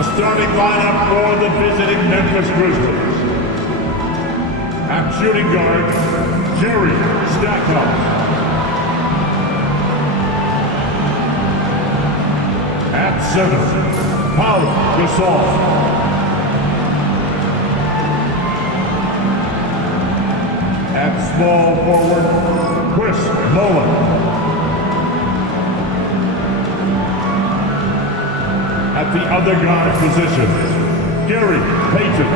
The starting lineup for the visiting Memphis Grizzlies. At shooting guard, Jerry Stackhouse. At center, Paul Gasol. At small forward, Chris Mullin. At the other guard position, Gary Payton.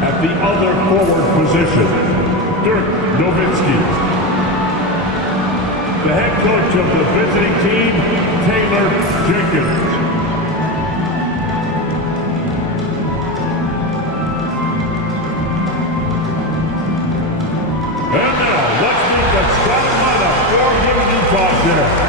At the other forward position, Dirk Nowitzki. The head coach of the visiting team, Taylor Jenkins. And now, let's meet the starting lineup for Utah Jazz.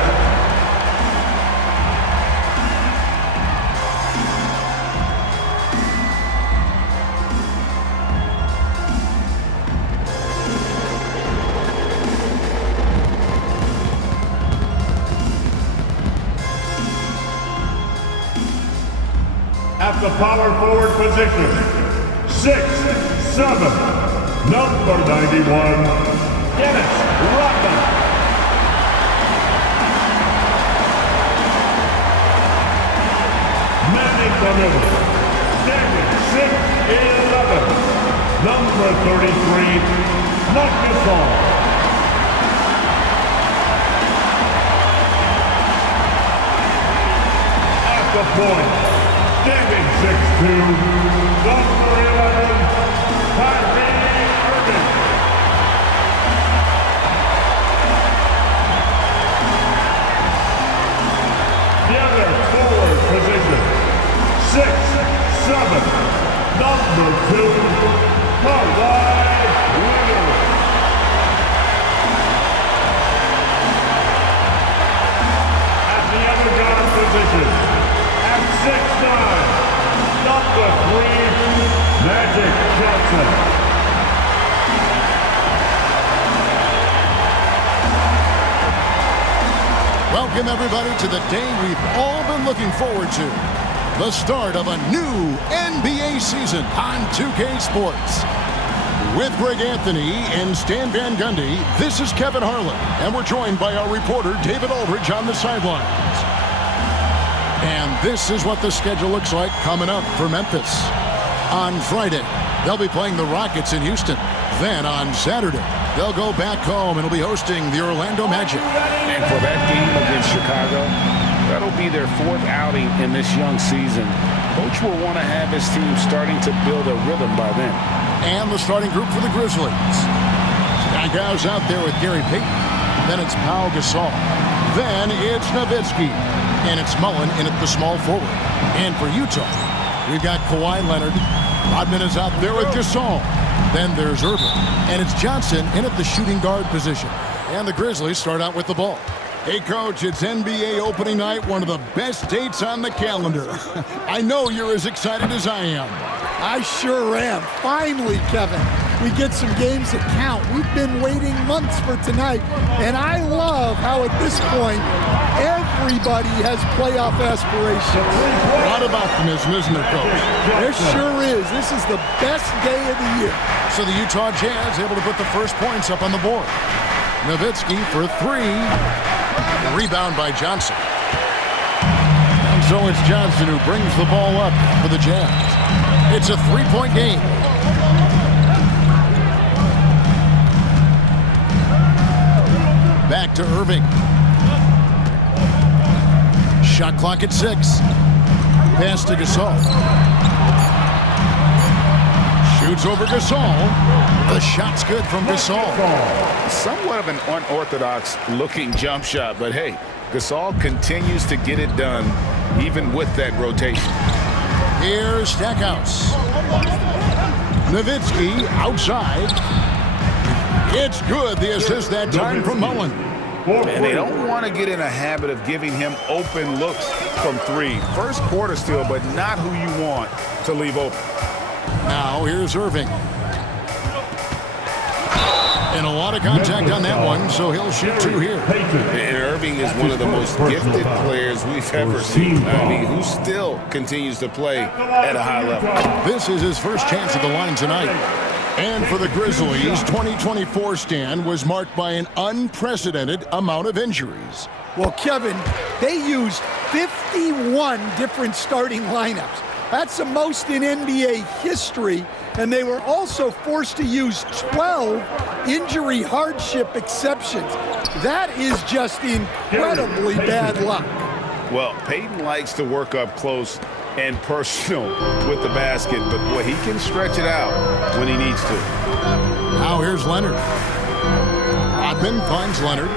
At the power forward position, 6'7", number 91, Dennis Rodman. Manning the middle, standing 6'11", number 33, Marc Gasol. At the point, standing 6'2", number 11, Kyrie Irving. The other forward position, 6'7", number 2, Kawhi Leonard. At the other guard position, at 6'9", number 3, Magic Johnson. Welcome everybody to the day we've all been looking forward to. The start of a new NBA season on 2K Sports. With Greg Anthony and Stan Van Gundy, this is Kevin Harlan, and we're joined by our reporter David Aldridge on the sidelines. And this is what the schedule looks like coming up for Memphis. On Friday, they'll be playing the Rockets in Houston. Then on Saturday, they'll go back home and will be hosting the Orlando Magic. And for that game against Chicago, that'll be their 4th outing in this young season. Coach will want to have his team starting to build a rhythm by then. And the starting group for the Grizzlies. Stackhouse out there with Gary Payton. Then it's Paul Gasol. Then it's Nowitzki. And it's Mullin in at the small forward. And for Utah, we've got Kawhi Leonard. Rodman is out there with Gasol. Then there's Irving. And it's Johnson in at the shooting guard position. And the Grizzlies start out with the ball. Hey, Coach, it's NBA opening night, one of the best dates on the calendar. I know you're as excited as I am. I sure am. Finally, Kevin, we get some games that count. We've been waiting months for tonight, and I love how at this point, everybody has playoff aspirations. A lot of optimism, isn't there, Coach? There sure is. This is the best day of the year. So the Utah Jazz able to put the first points up on the board. Nowitzki for 3. Rebound by Johnson. And so it's Johnson who brings the ball up for the Jazz. It's a 3-point game. Back to Irving. Shot clock at 6. Pass to Gasol. Shoots over Gasol. The shot's good from Gasol. Somewhat of an unorthodox looking jump shot, but hey, Gasol continues to get it done even with that rotation. Here's Stackhouse. Nowitzki outside. It's good. The assist that time from Mullin. And they don't want to get in a habit of giving him open looks from 3. First quarter still, but not who you want to leave open. Now here's Irving. And a lot of contact on that one, so he'll shoot 2 here. And Irving is one of the most gifted players we've ever seen. I mean, who still continues to play at a high level. This is his first chance at the line tonight. And for the Grizzlies, 2024 stand was marked by an unprecedented amount of injuries. Well, Kevin, they used 51 different starting lineups. That's the most in NBA history, and they were also forced to use 12 injury hardship exceptions. That is just incredibly bad luck. Well, Peyton likes to work up close and personal with the basket, but boy, he can stretch it out when he needs to. Now here's Leonard. Rodman finds Leonard.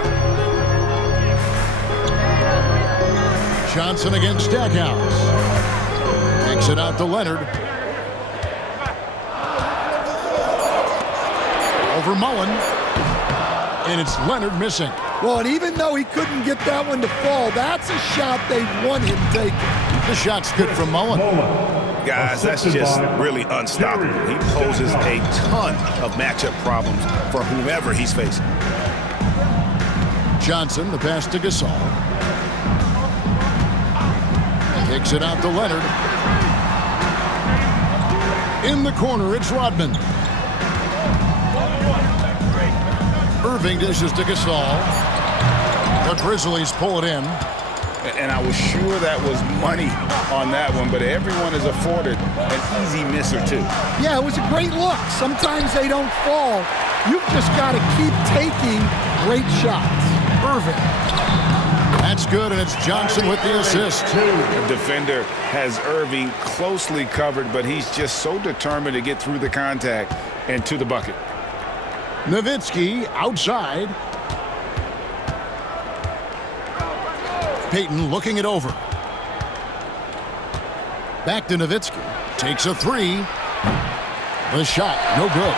Johnson against Stackhouse. Takes it out to Leonard. Over Mullen. And it's Leonard missing. Well, and even though he couldn't get that one to fall, that's a shot they want him taking. The shot's good from Mullen. Guys, that's just really unstoppable. He poses a ton of matchup problems for whomever he's facing. Johnson, the pass to Gasol. Takes it out to Leonard. In the corner, it's Rodman. Irving dishes to Gasol. The Grizzlies pull it in. And I was sure that was money on that one, but everyone is afforded an easy miss or two. Yeah, it was a great look. Sometimes they don't fall. You've just got to keep taking great shots. Irving. That's good, and it's Johnson with the assist. The defender has Irving closely covered, but he's just so determined to get through the contact and to the bucket. Nowitzki outside. Peyton looking it over. Back to Nowitzki. Takes a 3. The shot, no good.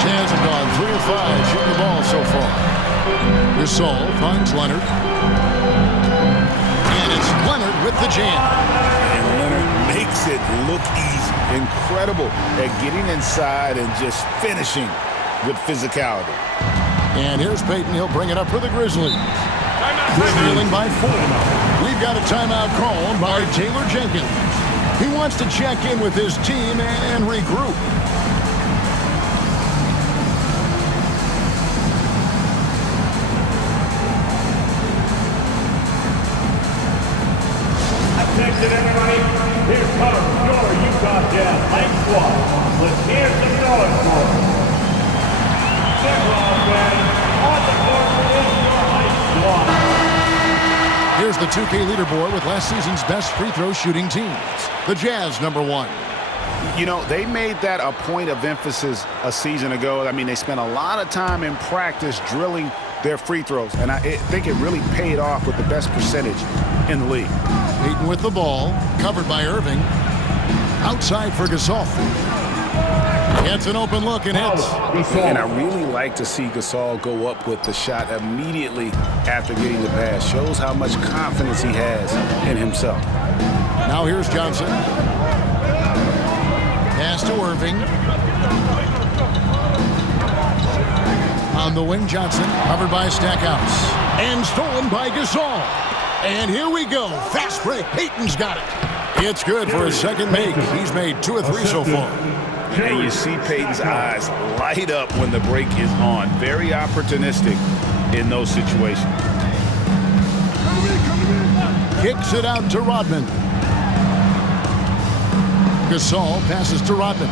Jazz have gone 3 of 5 shooting the ball so far. Gasol finds Leonard. And it's Leonard with the jam. And Leonard makes it look easy. Incredible at getting inside and just finishing with physicality. And here's Peyton. He'll bring it up for the Grizzlies. Trailing by 4. We've got a timeout called by Taylor Jenkins. He wants to check in with his team and regroup. Attention, everybody. Here comes your Utah Jazz Light Squad. Let's hear some noise for them. Several fans on the court for this your Light Squad. Here's the 2K leaderboard with last season's best free throw shooting teams. The Jazz, number 1. You know, they made that a point of emphasis a season ago. I mean, they spent a lot of time in practice drilling their free throws, and I think it really paid off with the best percentage in the league. Peyton with the ball, covered by Irving. Outside for Gasol. Gets an open look and hits. And I really like to see Gasol go up with the shot immediately after getting the pass. Shows how much confidence he has in himself. Now here's Johnson. Pass to Irving. On the wing, Johnson, covered by Stackhouse. And stolen by Gasol. And here we go. Fast break. Peyton's got it. It's good for his second make. He's made 2 of 3 so far. And you see Peyton's eyes light up when the break is on. Very opportunistic in those situations. Kicks it out to Rodman. Gasol passes to Rodman.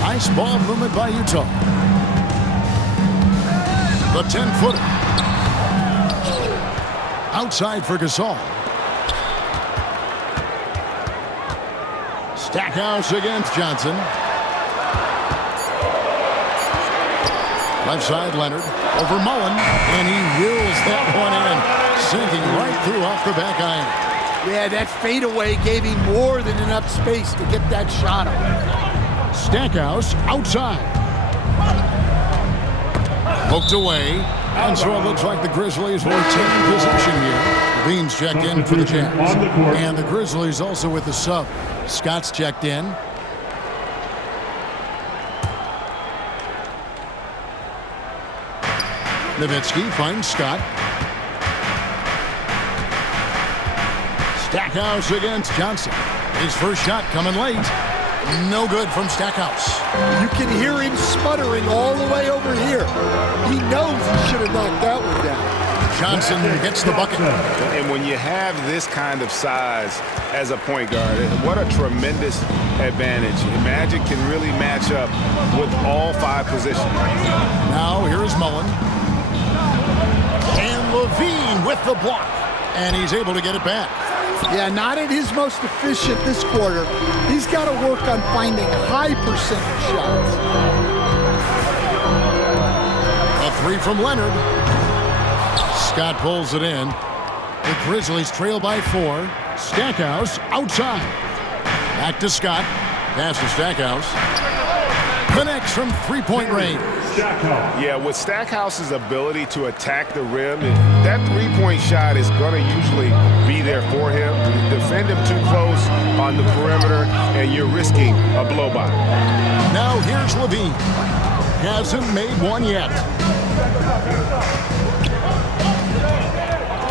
Nice ball movement by Utah. The 10-footer. Outside for Gasol. Stackhouse against Johnson. Left side, Leonard. Over Mullen. And he wheels that one in. Sinking right through off the back iron. Yeah, that fadeaway gave him more than enough space to get that shot up. Stackhouse outside. Poked away. And so it looks like the Grizzlies will take possession here. Levine's checked in for the Jazz. And the Grizzlies also with the sub. Scott's checked in. Nowitzki finds Scott. Stackhouse against Johnson. His first shot coming late. No good from Stackhouse. You can hear him sputtering all the way over here. He knows he should have knocked that one down. Johnson gets the bucket. And when you have this kind of size as a point guard, what a tremendous advantage. Magic can really match up with all 5 positions. Now here is Mullen. And Levine with the block. And he's able to get it back. Yeah, not at his most efficient this quarter. He's got to work on finding high percentage shots. A 3 from Leonard. Scott pulls it in. The Grizzlies trail by 4. Stackhouse outside. Back to Scott. Pass to Stackhouse. Connects from three-point range. Yeah, with Stackhouse's ability to attack the rim, that three-point shot is going to usually be there for him. Defend him too close on the perimeter, and you're risking a blow-by. Now here's Levine. Hasn't made one yet.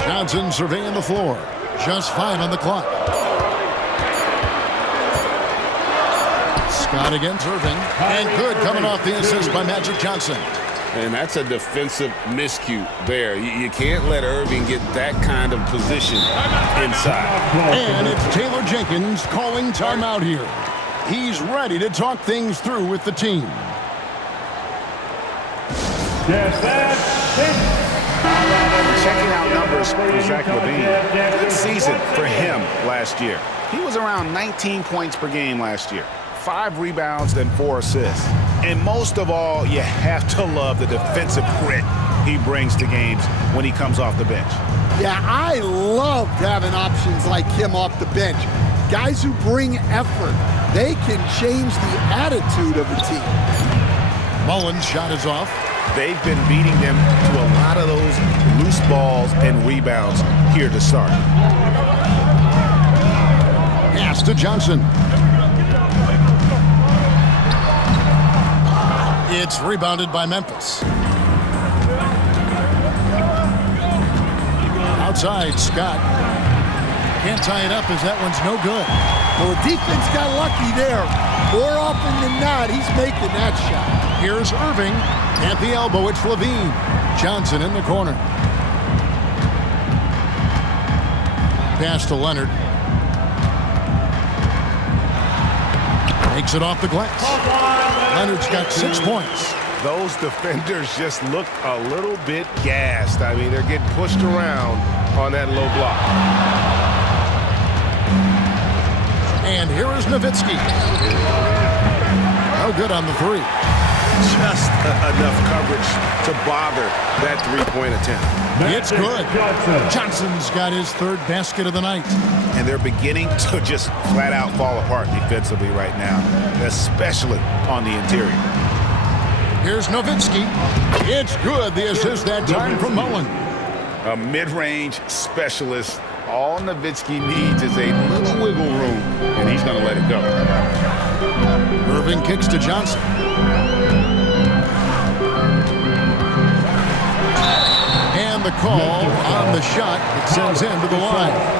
Johnson surveying the floor. Just 5 on the clock. Scott against Irving. And good coming off the assist by Magic Johnson. And that's a defensive miscue there. You can't let Irving get that kind of position inside. And it's Taylor Jenkins calling timeout here. He's ready to talk things through with the team. Checking out numbers for Zach LaVine. Good season for him last year. He was around 19 points per game last year. 5 rebounds and 4 assists. And most of all, you have to love the defensive grit he brings to games when he comes off the bench. Yeah, I loved having options like him off the bench. Guys who bring effort. They can change the attitude of a team. Mullen's shot is off. They've been beating them to a lot of those loose balls and rebounds here to start. Pass to Johnson. It's rebounded by Memphis. Outside, Scott. Can't tie it up as that one's no good. Well, the defense got lucky there. More often than not, he's making that shot. Here's Irving. At the elbow, it's Levine. Johnson in the corner. Pass to Leonard. Makes it off the glass. Leonard's got 6 points. Those defenders just look a little bit gassed. I mean, they're getting pushed around on that low block. And here is Nowitzki. No good on the 3. Just enough coverage to bother that 3-point attempt. It's good. Johnson's got his 3rd basket of the night. And they're beginning to just flat out fall apart defensively right now, especially on the interior. Here's Nowitzki. It's good. The assist that time from Mullen. A mid-range specialist. All Nowitzki needs is a little wiggle room, and he's going to let it go. Irving kicks to Johnson. And the call on the shot that sends him to the line.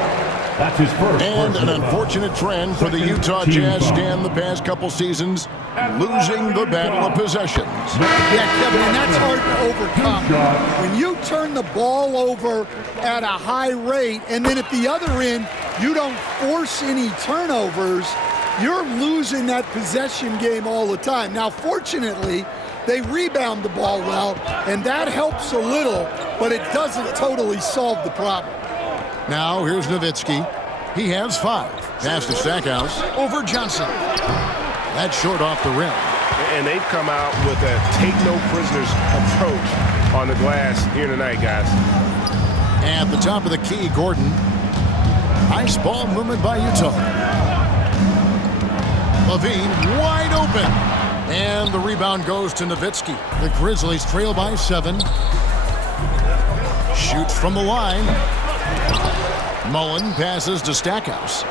That's his first. And an unfortunate trend for the Utah Jazz stand the past couple seasons, losing the battle of possessions. Yeah, Kevin, and that's hard to overcome. When you turn the ball over at a high rate, and then at the other end, you don't force any turnovers, you're losing that possession game all the time. Now, fortunately, they rebound the ball well, and that helps a little, but it doesn't totally solve the problem. Now, here's Nowitzki. He has 5. Pass to Stackhouse over Johnson. That's short off the rim. And they've come out with a take-no-prisoners approach on the glass here tonight, guys. At the top of the key, Gordon. Nice ball movement by Utah. Levine wide open. And the rebound goes to Nowitzki. The Grizzlies trail by 7. Shoots from the line. Mullen passes to Stackhouse.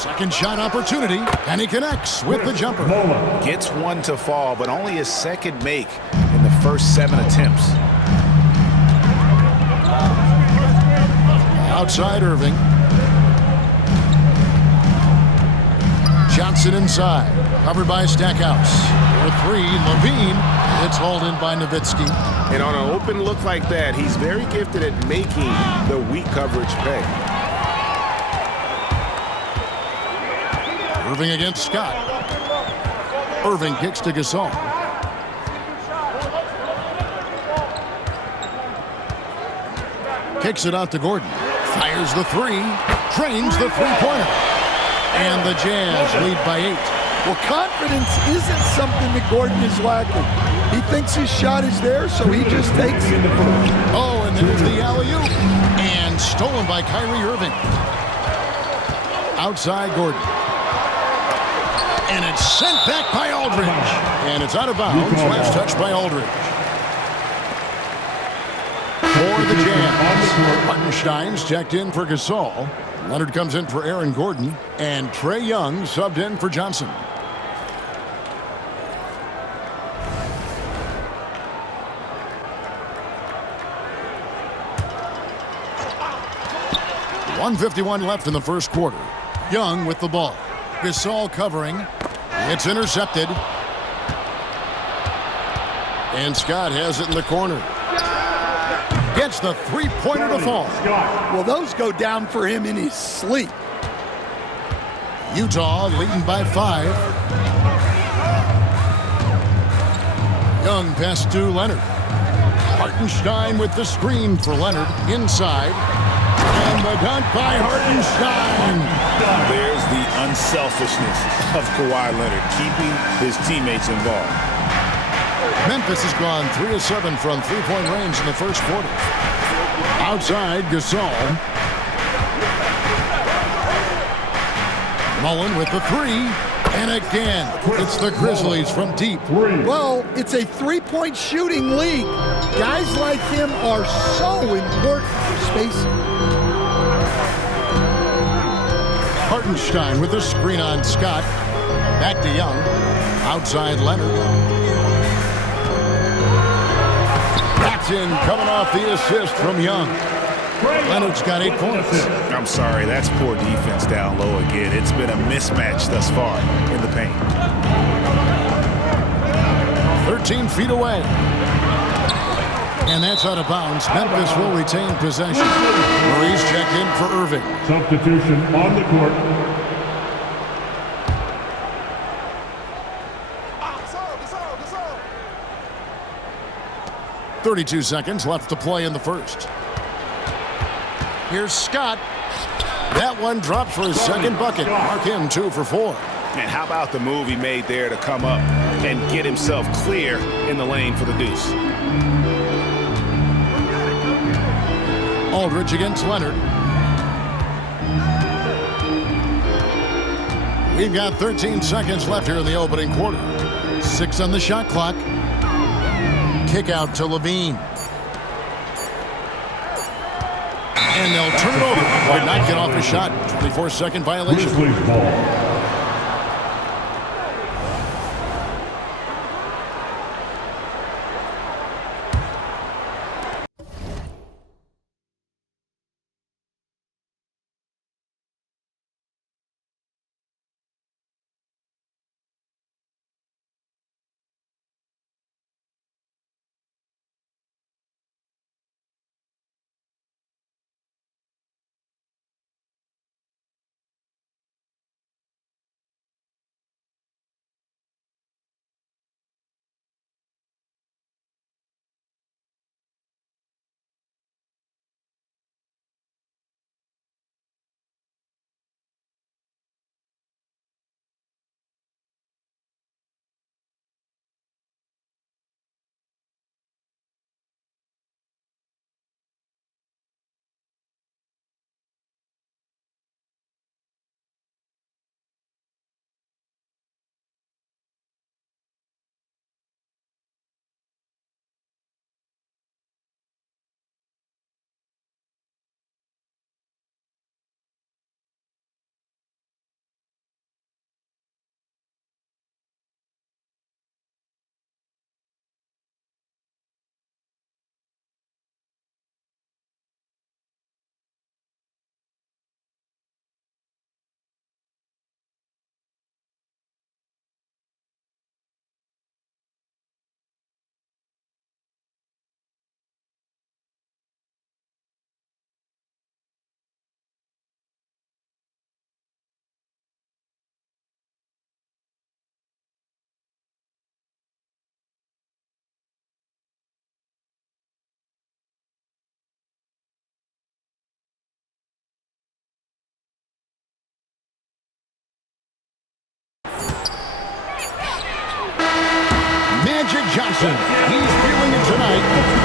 Second shot opportunity, and he connects with the jumper. Mola. Gets one to fall, but only his second make in the first 7 attempts. Outside Irving. Johnson inside, covered by Stackhouse. For 3, Levine. It's hauled in by Nowitzki. And on an open look like that, he's very gifted at making the weak coverage pay. Irving against Scott. Irving kicks to Gasol. Kicks it out to Gordon. Fires the 3. Drains the three-pointer. And the Jazz lead by 8. Well, confidence isn't something that Gordon is lacking. He thinks his shot is there, so he just takes it. Oh, and there's the alley-oop. And stolen by Kyrie Irving. Outside Gordon. And it's sent back by Aldridge. And it's out of bounds. Last touch by Aldridge. For the Jazz, Hartenstein's checked in for Gasol. Leonard comes in for Aaron Gordon. And Trae Young subbed in for Johnson. .151 left in the first quarter. Young with the ball. Gasol covering. It's intercepted. And Scott has it in the corner. Gets the three-pointer to fall. Well, those go down for him in his sleep. Utah leading by 5. Young pass to Leonard. Hartenstein with the screen for Leonard. Inside. And the dunk by Hartenstein. There's the unselfishness of Kawhi Leonard, keeping his teammates involved. Memphis has gone 3 of 7 from three-point range in the first quarter. Outside, Gasol. Mullen with the 3. And again, it's the Grizzlies from deep. Well, it's a three-point shooting league. Guys like him are so important for spacing. Hartenstein with the screen on Scott. Back to Young. Outside Leonard. That's in, coming off the assist from Young. Leonard's got 8 points. I'm sorry, that's poor defense down low again. It's been a mismatch thus far in the paint. 13 feet away. And that's out of bounds. Memphis will retain possession. Murray's checked in for Irving. Substitution on the court. 32 seconds left to play in the first. Here's Scott. That one dropped for his second bucket. Mark him 2 for 4. And how about the move he made there to come up and get himself clear in the lane for the deuce? Aldridge against Leonard. We've got 13 seconds left here in the opening quarter. 6 on the shot clock. Kick out to Levine. And they'll turn it over. Did not get off a shot. 24-second violation. Grizzlies ball. Johnson. He's feeling it tonight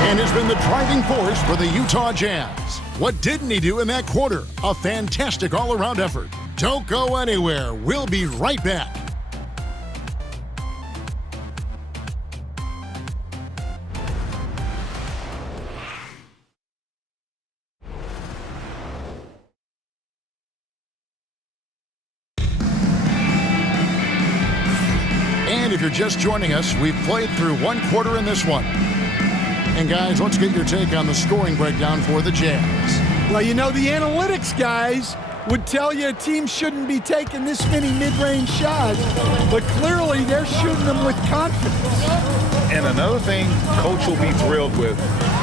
and has been the driving force for the Utah Jazz. What didn't he do in that quarter? A fantastic all-around effort. Don't go anywhere. We'll be right back. And if you're just joining us, we've played through one quarter in this one. And guys, let's get your take on the scoring breakdown for the Jazz. Well, you know, the analytics guys would tell you a team shouldn't be taking this many mid-range shots, but clearly they're shooting them with confidence. And another thing Coach will be thrilled with,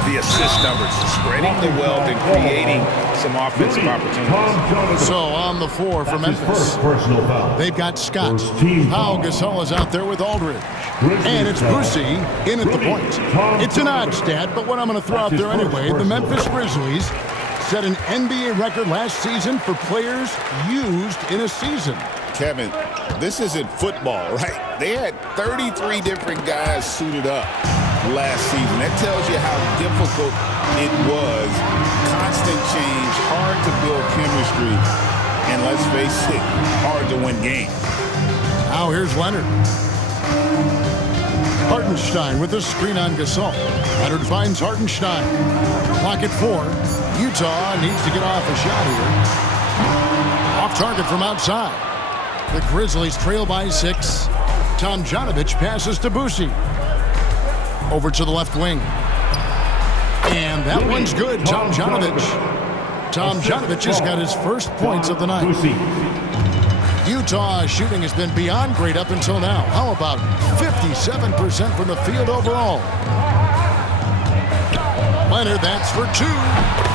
the assist numbers, spreading the wealth and creating some offensive opportunities. So on the floor for Memphis, Personal foul. they've got Scott. First team Pau foul. Gasol is out there with Aldridge. Grizzlies And it's foul. Brucey in at the point. It's an odd stat, but what I'm going to throw out there anyway, the Memphis Grizzlies set an NBA record last season for players used in a season. Kevin, this isn't football, right? They had 33 different guys suited up last season. That tells you how difficult it was. Constant change, hard to build chemistry, and let's face it, hard to win games. Now here's Leonard. Hartenstein with the screen on Gasol. Leonard finds Hartenstein. Clock at 4. Utah needs to get off a shot here. Off target from outside. The Grizzlies trail by 6. Tomjanovich passes to Boosie. Over to the left wing. And that one's good. Tomjanovich. Tomjanovich has got his first points of the night. Utah's shooting has been beyond great up until now. How about 57% from the field overall? Leonard, that's for 2.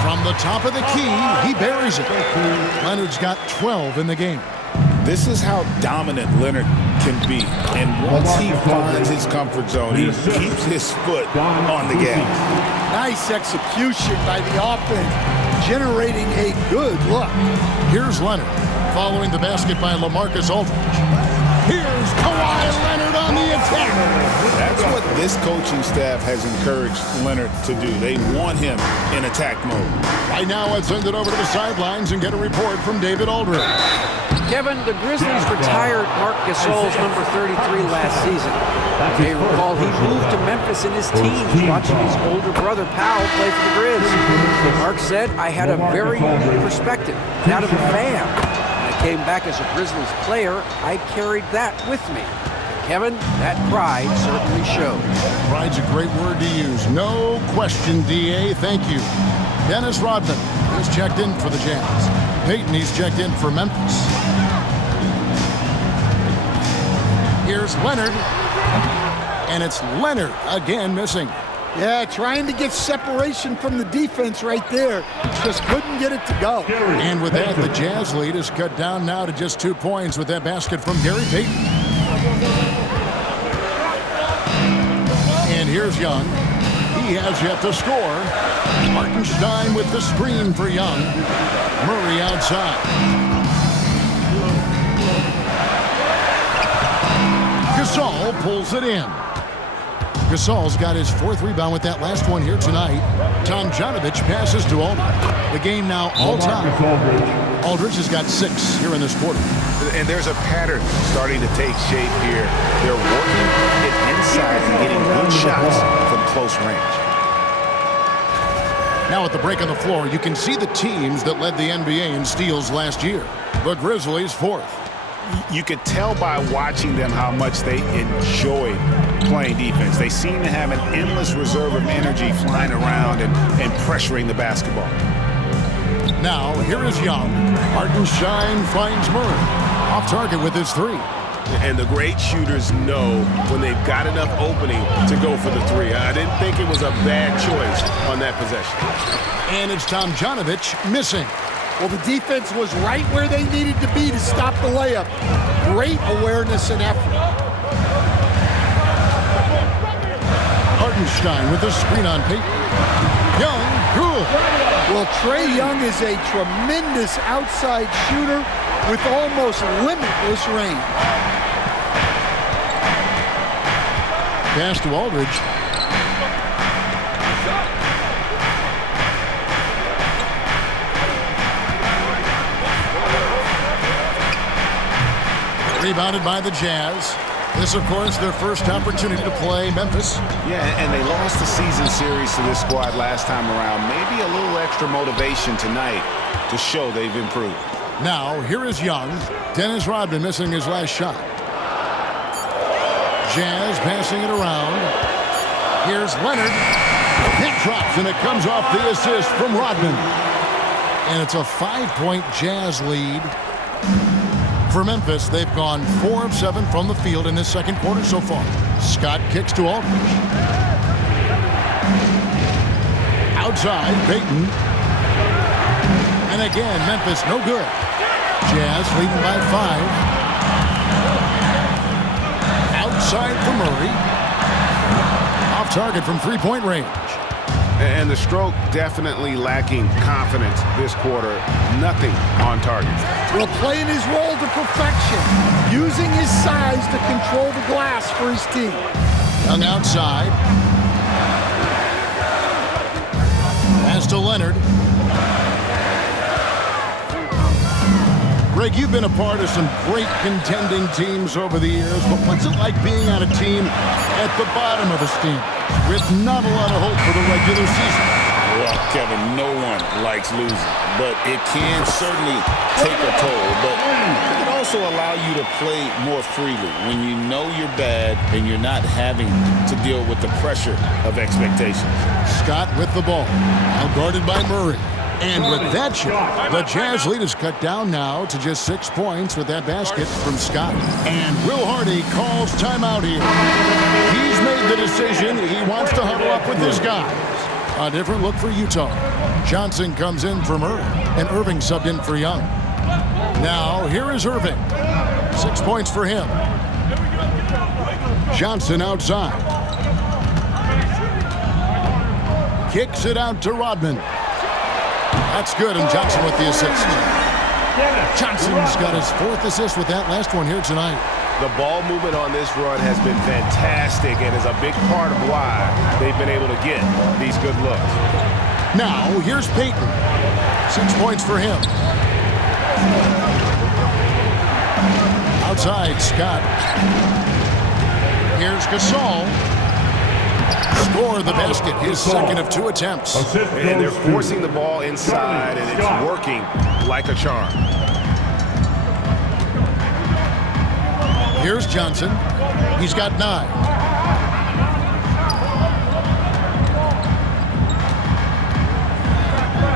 From the top of the key, he buries it. Leonard's got 12 in the game. This is how dominant Leonard can be. And once he finds his comfort zone, he keeps his foot on the gas. Nice execution by the offense, generating a good look. Here's Leonard, following the basket by LaMarcus Aldridge. Here's Kawhi Leonard on the attack. That's what this coaching staff has encouraged Leonard to do. They want him in attack mode. Right now, let's send it over to the sidelines and get a report from David Aldridge. Kevin, the Grizzlies retired Marc Gasol's number 33 last season. You may recall he moved to Memphis in his teens, watching his older brother Pau play for the Grizz. Marc said, "I had a very unique perspective, that of a fan. When I came back as a Grizzlies player, I carried that with me." Kevin, that pride certainly shows. Pride's a great word to use. No question, DA. Thank you. Dennis Rodman, he's checked in for the Jazz. Peyton, he's checked in for Memphis. Here's Leonard. And it's Leonard again missing. Yeah, trying to get separation from the defense right there. Just couldn't get it to go. And with that, the Jazz lead is cut down now to just 2 points with that basket from Gary Payton. And here's Young. He has yet to score. Hartenstein with the screen for Young. Murray outside. Gasol pulls it in. Gasol's got his 4th rebound with that last one here tonight. Tomjanovich passes to Aldridge. The game now all-time. Aldridge has got 6 here in this quarter. And there's a pattern starting to take shape here. They're working it inside and getting good shots from close range. Now at the break on the floor, you can see the teams that led the NBA in steals last year. The Grizzlies 4th. You could tell by watching them how much they enjoy playing defense. They seem to have an endless reserve of energy flying around and pressuring the basketball. Now, here is Young. Hartenstein finds Murray. Off target with his 3. And the great shooters know when they've got enough opening to go for the 3. I didn't think it was a bad choice on that possession. And it's Tomjanovich missing. Well, the defense was right where they needed to be to stop the layup. Great awareness and effort. Hartenstein with the screen on Peyton. Young, good. Well, Trae Young is a tremendous outside shooter with almost limitless range. pass to Aldridge. Rebounded by the Jazz. This, of course, their first opportunity to play Memphis. Yeah, and they lost the season series to this squad last time around. Maybe a little extra motivation tonight to show they've improved. Now, here is Young. Dennis Rodman missing his last shot. Jazz passing it around. Here's Leonard. That drops, and it comes off the assist from Rodman. And it's a 5-point Jazz lead. For Memphis, they've gone 4 of 7 from the field in this second quarter so far. Scott kicks to Aldridge. Outside, Payton. And again, Memphis no good. Jazz leading by 5. Outside for Murray. Off target from three-point range. And the stroke definitely lacking confidence this quarter. Nothing on target. Well, playing his role to perfection, using his size to control the glass for his team. Young outside. Pass to Leonard. Greg, you've been a part of some great contending teams over the years, but what's it like being on a team at the bottom of the standings with not a lot of hope for the regular season? Well, Kevin, no one likes losing, but it can certainly take a toll. But it can also allow you to play more freely when you know you're bad and you're not having to deal with the pressure of expectations. Scott with the ball, now guarded by Murray. And with that shot, the Jazz lead is cut down now to just 6 points with that basket from Scott. And Will Hardy calls timeout here. He's made the decision he wants to huddle up with his guys. A different look for Utah. Johnson comes in for Murray, and Irving subbed in for Young. Now, here is Irving. 6 points for him. Johnson outside. Kicks it out to Rodman. That's good, and Johnson with the assist. Johnson's got his 4th assist with that last one here tonight. The ball movement on this run has been fantastic and is a big part of why they've been able to get these good looks. Now, here's Payton. 6 points for him. Outside, Scott. Here's Gasol. Score the basket, his second of 2 attempts. And they're forcing the ball inside, and it's working like a charm. Here's Johnson. He's got 9.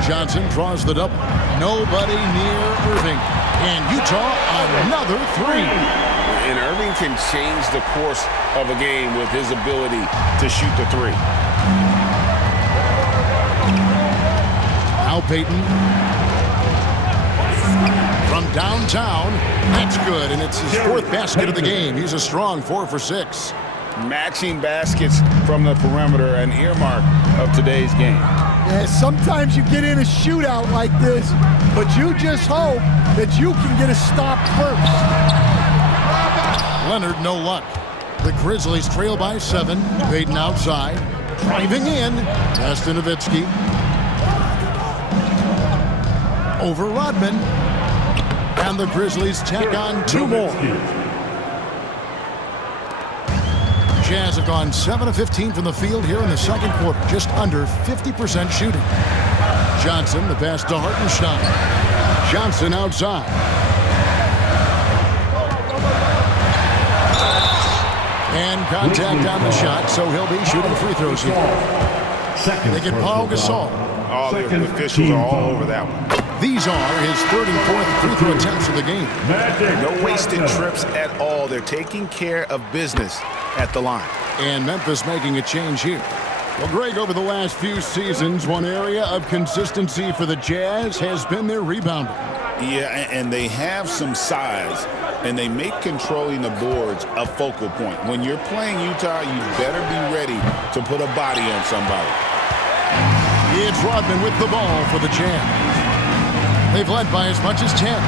Johnson draws the double. Nobody near Irving. And Utah, another 3. And Irving can change the course of a game with his ability to shoot the 3. Now Payton. From downtown. That's good, and it's his 4th basket of the game. He's a strong 4 for 6. Matching baskets from the perimeter, an earmark of today's game. Yeah, sometimes you get in a shootout like this, but you just hope that you can get a stop first. Leonard, no luck. The Grizzlies trail by 7. Payton outside. Driving in. Justin Nowitzki. Over Rodman. And the Grizzlies tack on 2 more. Jazz have gone 7 of 15 from the field here in the second quarter. Just under 50% shooting. Johnson, the pass to Hartenstein. Johnson outside. And contact on the shot, so he'll be shooting free throws here. They get Paul Gasol. All the officials are all over that one. These are his 3rd and 4th free throw attempts of the game. No wasted trips at all. They're taking care of business at the line. And Memphis making a change here. Well, Greg, over the last few seasons, one area of consistency for the Jazz has been their rebounding. Yeah, and they have some size, and they make controlling the boards a focal point. When you're playing Utah, you better be ready to put a body on somebody. It's Rodman with the ball for the Jazz. They've led by as much as 10.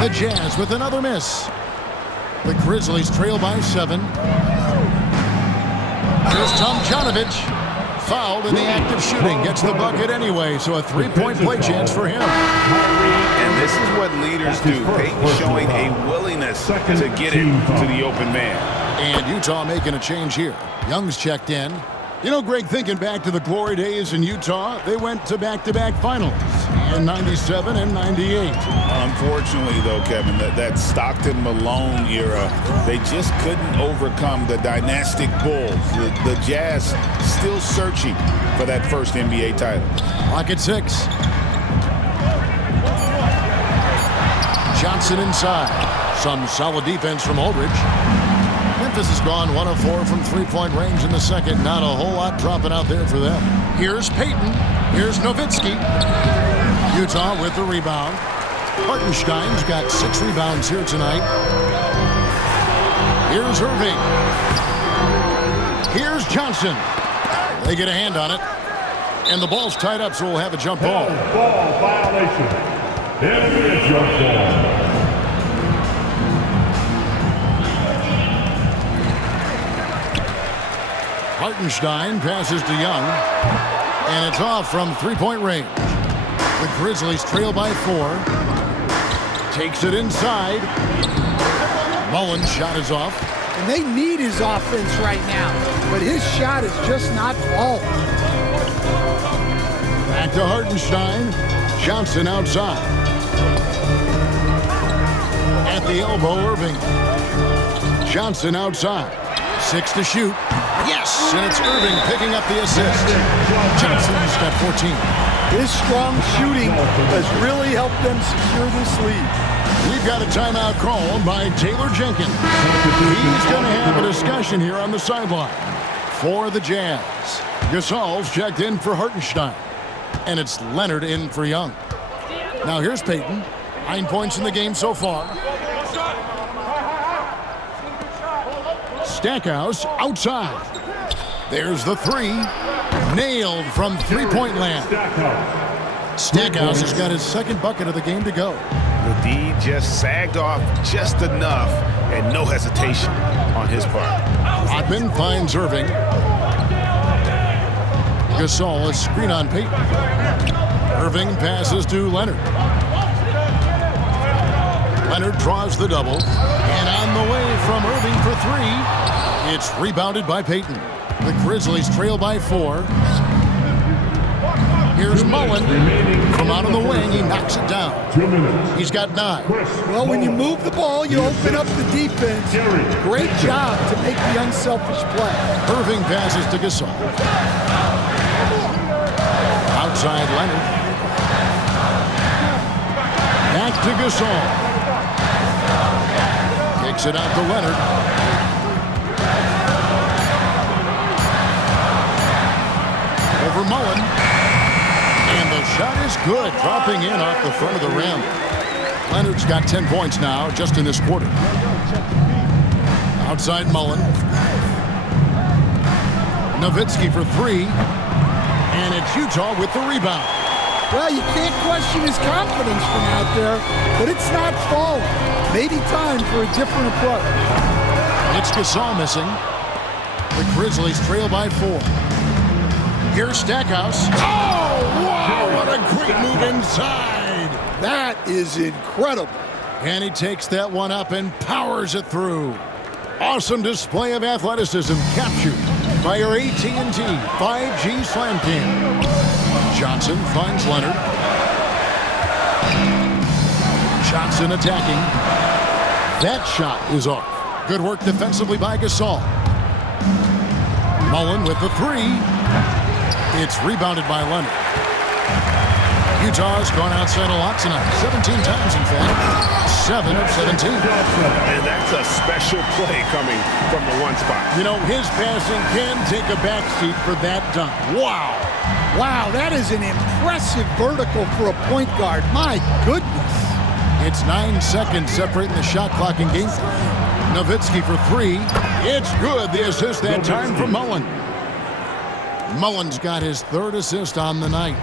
The Jazz with another miss. The Grizzlies trail by 7. Here's Tomjanovich. Fouled in the act of shooting. Gets the bucket anyway, so a three-point play chance for him. And this is what leaders do. Peyton showing a willingness to get it to the open man. And Utah making a change here. Young's checked in. You know, Greg, thinking back to the glory days in Utah, they went to back-to-back finals in 97 and 98. Unfortunately, though, Kevin, that Stockton-Malone era, they just couldn't overcome the dynastic Bulls. The Jazz still searching for that first NBA title. Clock at 6. Johnson inside. Some solid defense from Aldridge. Memphis has gone 1 of 4 from three-point range in the second. Not a whole lot dropping out there for them. Here's Payton. Here's Nowitzki. Utah with the rebound. Hartenstein's got 6 rebounds here tonight. Here's Irving. Here's Johnson. They get a hand on it. And the ball's tied up, so we'll have a jump ball. Ball violation. It'll be a jump ball. Hartenstein passes to Young, and it's off from three-point range. The Grizzlies trail by 4. Takes it inside. Mullen's shot is off. And they need his offense right now, but his shot is just not falling. Back to Hartenstein. Johnson outside. At the elbow, Irving. Johnson outside. 6 to shoot. Yes, and it's Irving picking up the assist. Johnson's got 14. His strong shooting has really helped them secure this lead. We've got a timeout called by Taylor Jenkins. He's going to have a discussion here on the sideline for the Jazz. Gasol's checked in for Hartenstein, and it's Leonard in for Young. Now here's Payton. 9 points in the game so far. Stackhouse outside. There's the 3. Nailed from three-point land. Stackhouse has got his second bucket of the game to go. The D just sagged off just enough and no hesitation on his part. Rodman finds Irving. Gasol, a screen on Payton. Irving passes to Leonard. Leonard draws the double. And on the way from Irving for 3. It's rebounded by Payton. The Grizzlies trail by 4. Here's Mullen. From out of the wing, he knocks it down. 2 minutes. He's got 9. Well, when you move the ball, you open up the defense. Great job to make the unselfish play. Irving passes to Gasol. Outside Leonard. Back to Gasol. Kicks it out to Leonard. Over Mullen. And the shot is good. Dropping in off the front of the rim. Leonard's got 10 points now just in this quarter. Outside Mullen. Nowitzki for 3. And it's Utah with the rebound. Well, you can't question his confidence from out there, but it's not falling. Maybe time for a different approach. It's Gasol missing. The Grizzlies trail by 4. Here's Stackhouse. Oh, wow, what a great move inside. That is incredible. And he takes that one up and powers it through. Awesome display of athleticism captured by your AT&T 5G Slam Cam. Johnson finds Leonard. Johnson attacking. That shot is off. Good work defensively by Gasol. Mullen with the 3. It's rebounded by Leonard. Utah's gone outside a lot tonight. 17 times, in fact. 7 of 17. And that's a special play coming from the one spot. You know, his passing can take a backseat for that dunk. Wow. Wow, that is an impressive vertical for a point guard. My goodness. It's 9 seconds separating the shot clock and game. Nowitzki for 3. It's good. The assist that time from Mullen. Mullen's got his 3rd assist on the night.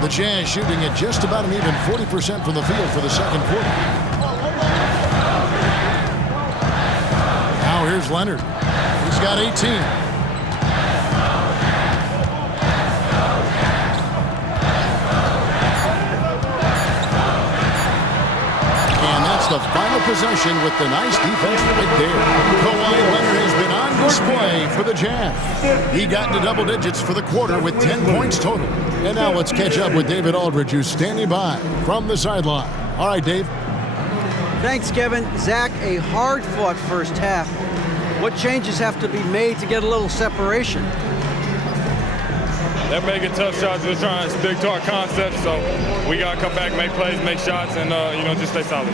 The Jazz shooting at just about an even 40% from the field for the second quarter. Now here's Leonard. He's got 18. the final possession with the nice defense right there. Kawhi Leonard has been on display for the Jazz. He got into double digits for the quarter with 10 points total. And now let's catch up with David Aldridge, who's standing by from the sideline. All right, Dave. Thanks, Kevin. Zach, a hard-fought first half. What changes have to be made to get a little separation? They're making tough shots. We're trying to stick to our concept, so we got to come back, make plays, make shots, and, just stay solid.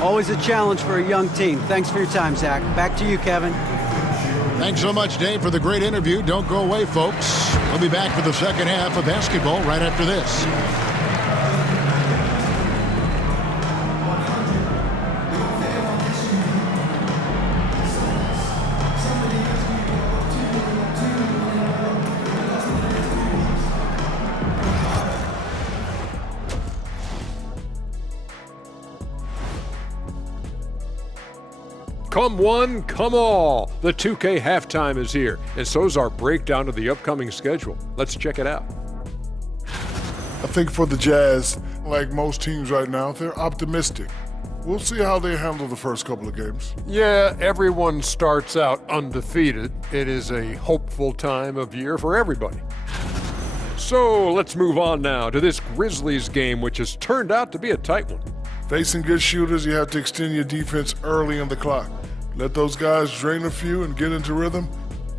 Always a challenge for a young team. Thanks for your time, Zach. Back to you, Kevin. Thanks so much, Dave, for the great interview. Don't go away, folks. We'll be back for the second half of basketball right after this. Come one, come all. The 2K halftime is here, and so is our breakdown of the upcoming schedule. Let's check it out. I think for the Jazz, like most teams right now, they're optimistic. We'll see how they handle the first couple of games. Yeah, everyone starts out undefeated. It is a hopeful time of year for everybody. So let's move on now to this Grizzlies game, which has turned out to be a tight one. Facing good shooters, you have to extend your defense early in the clock. Let those guys drain a few and get into rhythm.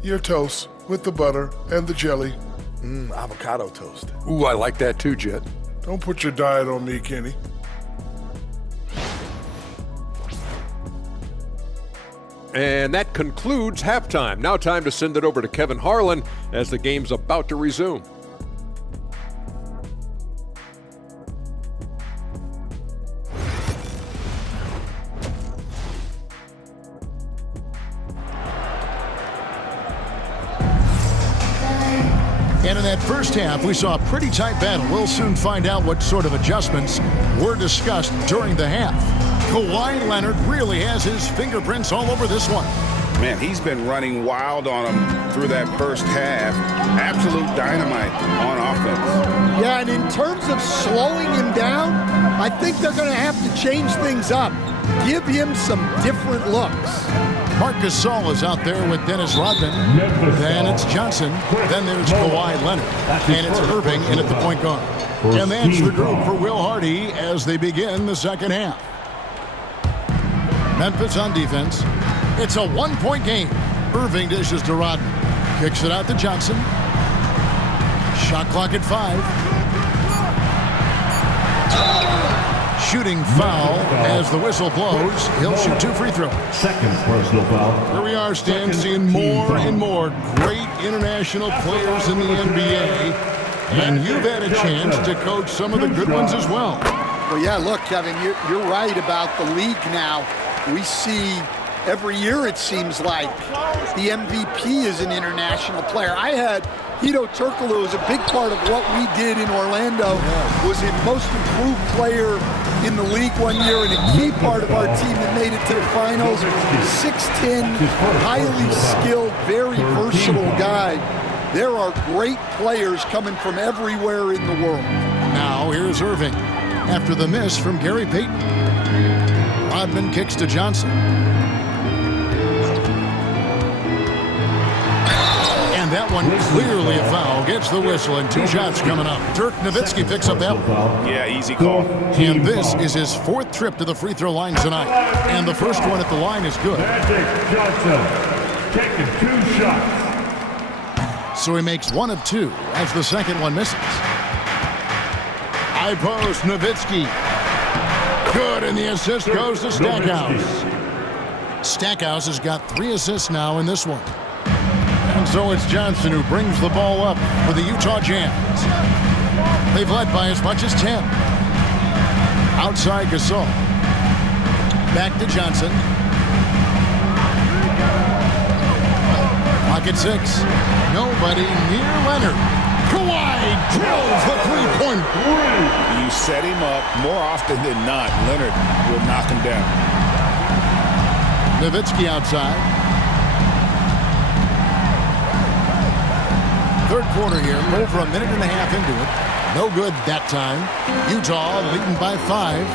You're toast with the butter and the jelly. Avocado toast. Ooh, I like that too, Jet. Don't put your diet on me, Kenny. And that concludes halftime. Now time to send it over to Kevin Harlan as the game's about to resume. And in that first half, we saw a pretty tight battle. We'll soon find out what sort of adjustments were discussed during the half. Kawhi Leonard really has his fingerprints all over this one. Man, he's been running wild on him through that first half. Absolute dynamite on offense. Yeah, and in terms of slowing him down, I think they're going to have to change things up. Give him some different looks. Marcus Gasol is out there with Dennis Rodman. Then it's Johnson. Then there's Kawhi Leonard. And it's Irving in at the point guard. And that's the group for Will Hardy as they begin the second half. Memphis on defense. It's a one-point game. Irving dishes to Rodman. Kicks it out to Johnson. Shot clock at 5. Shooting foul as the whistle blows. He'll shoot 2 free throws. Second personal foul. Here we are, Stan, seeing more and more great international players in the NBA. And you've had a chance to coach some of the good ones as well. Well, yeah, look, Kevin, you're right about the league now. We see every year, it seems like, the MVP is an international player. I had Hito Turkoglu was a big part of what we did in Orlando, was a most improved player in the league one year and a key part of our team that made it to the finals. 6'10", highly skilled, very versatile guy. There are great players coming from everywhere in the world. Now here's Irving after the miss from Gary Payton. Rodman kicks to Johnson. And that one clearly a foul. Gets the whistle and 2 shots coming up. Dirk Nowitzki picks up that one. Yeah, easy call. And this is his 4th trip to the free throw line tonight. And the first one at the line is good. Magic Johnson taking 2 shots. So he makes 1 of 2 as the second one misses. High post, Nowitzki. Good, and the assist goes to Stackhouse. Stackhouse has got 3 assists now in this one. And so it's Johnson who brings the ball up for the Utah Jazz. They've led by as much as 10. Outside Gasol. Back to Johnson. Pocket 6. Nobody near Leonard. Kawhi drills the three-point. You set him up more often than not. Leonard will knock him down. Nowitzki outside. Third quarter here, over a minute and a half into it. No good that time. Utah leading by 5.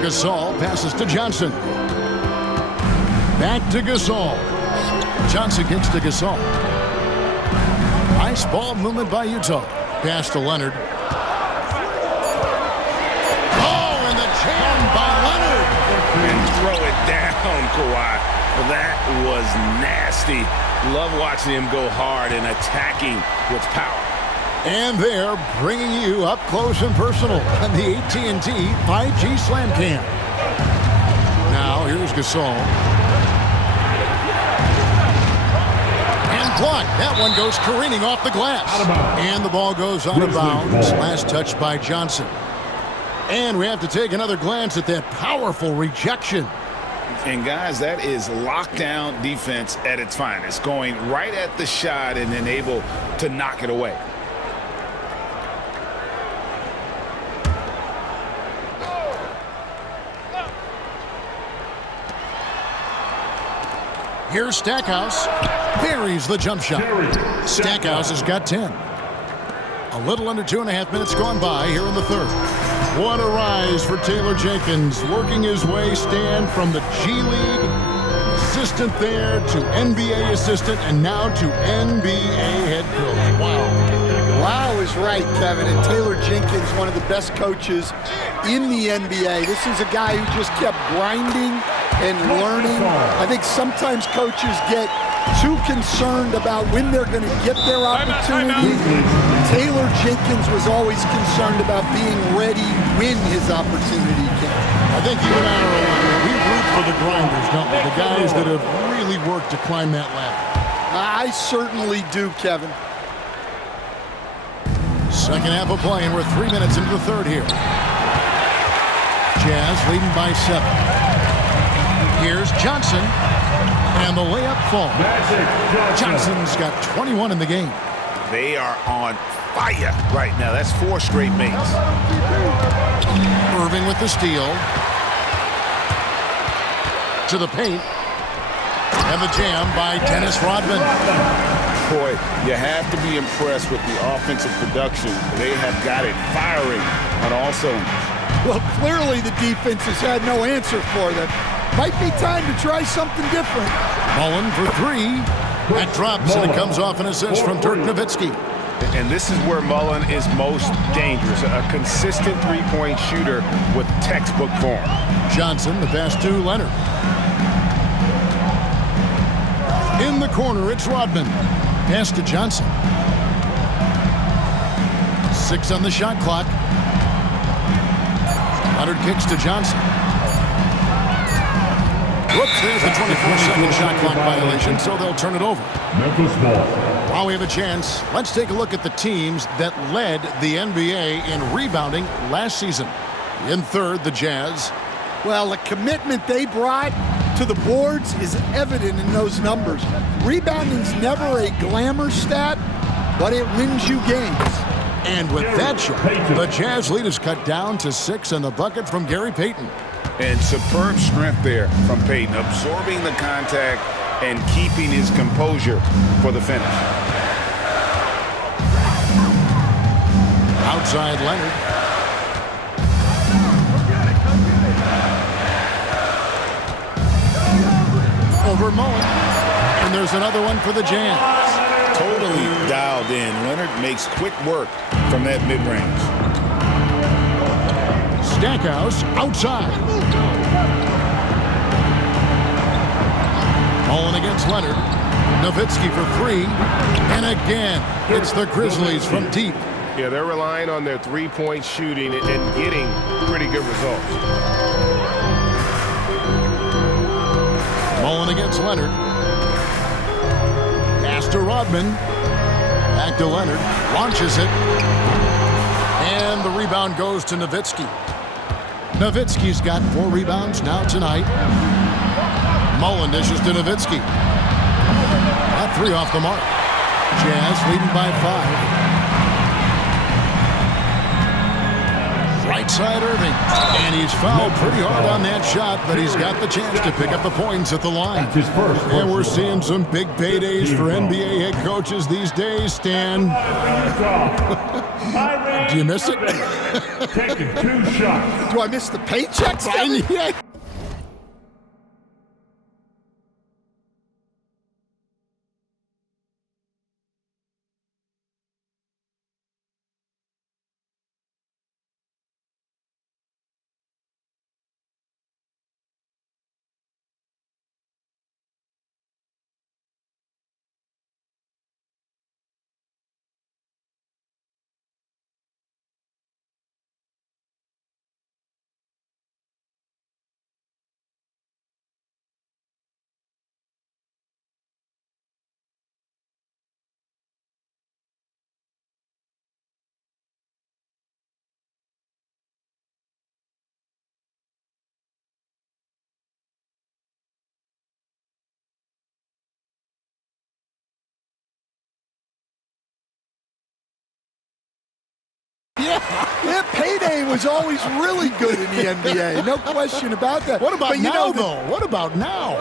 Gasol passes to Johnson. Back to Gasol. Johnson kicks to Gasol. Nice ball movement by Utah. Pass to Leonard. Oh, and the jam by Leonard. And throw it down, Kawhi. That was nasty. Love watching him go hard and attacking with power. And they're bringing you up close and personal on the AT&T 5G Slam Cam. Now here's Gasol. And blocked. That one goes careening off the glass. And the ball goes out of bounds. Last touch by Johnson. And we have to take another glance at that powerful rejection. And guys, that is lockdown defense at its finest. Going right at the shot and then able to knock it away. Here's Stackhouse. Buries the jump shot. Stackhouse has got 10. A little under 2.5 minutes gone by here in the third. What a rise for Taylor Jenkins, working his way, Stan, from the G League assistant there to NBA assistant and now to NBA head coach. Wow. Wow is right, Kevin. And Taylor Jenkins, one of the best coaches in the NBA. This is a guy who just kept grinding and learning. I think sometimes coaches get too concerned about when they're going to get their opportunity. Taylor Jenkins was always concerned about being ready when his opportunity came. I think you and I are alike. We root for the grinders, don't we? The guys that have really worked to climb that ladder. I certainly do, Kevin. Second half of play, and we're 3 minutes into the third here. Jazz leading by 7. Here's Johnson, and the layup falls. Johnson's got 21 in the game. They are on fire right now. That's 4 straight makes. Irving with the steal. To the paint. And the jam by Dennis Rodman. Boy, you have to be impressed with the offensive production. They have got it firing on all cylinders. Well, clearly the defense has had no answer for them. Might be time to try something different. Mullen for 3. That drops, and it comes off an assist from Dirk Nowitzki. And this is where Mullen is most dangerous. A consistent three-point shooter with textbook form. Johnson, the pass to Leonard. In the corner, it's Rodman. Pass to Johnson. 6 on the shot clock. Leonard kicks to Johnson. Whoops, there's the 24-second shot clock violation, so they'll turn it over. Memphis ball. While we have a chance, let's take a look at the teams that led the NBA in rebounding last season. In third, the Jazz. Well, the commitment they brought to the boards is evident in those numbers. Rebounding's never a glamour stat, but it wins you games. And with that shot, the Jazz lead is cut down to 6 in the bucket from Gary Payton. And superb strength there from Payton, absorbing the contact and keeping his composure for the finish. Outside Leonard. Over Mullen. And there's another one for the Jazz. Totally dialed in. Leonard makes quick work from that mid-range. Stackhouse outside. Mullen against Leonard. Nowitzki for 3. And again, it's the Grizzlies from deep. Yeah, they're relying on their three-point shooting and getting pretty good results. Mullen against Leonard. Pass to Rodman. Back to Leonard. Launches it. And the rebound goes to Nowitzki. Nowitzki's got 4 rebounds now tonight. Mullen dishes to Nowitzki. That 3 off the mark. Jazz leading by 5. Right side Irving. And he's fouled pretty hard on that shot, but he's got the chance to pick up the points at the line. That's his first. And we're seeing some big paydays for NBA head coaches these days, Stan. Do you miss it? Taking 2 shots. Do I miss the paychecks? Yeah. Yeah, payday was always really good in the NBA. No question about that. What about but now, though? What about now?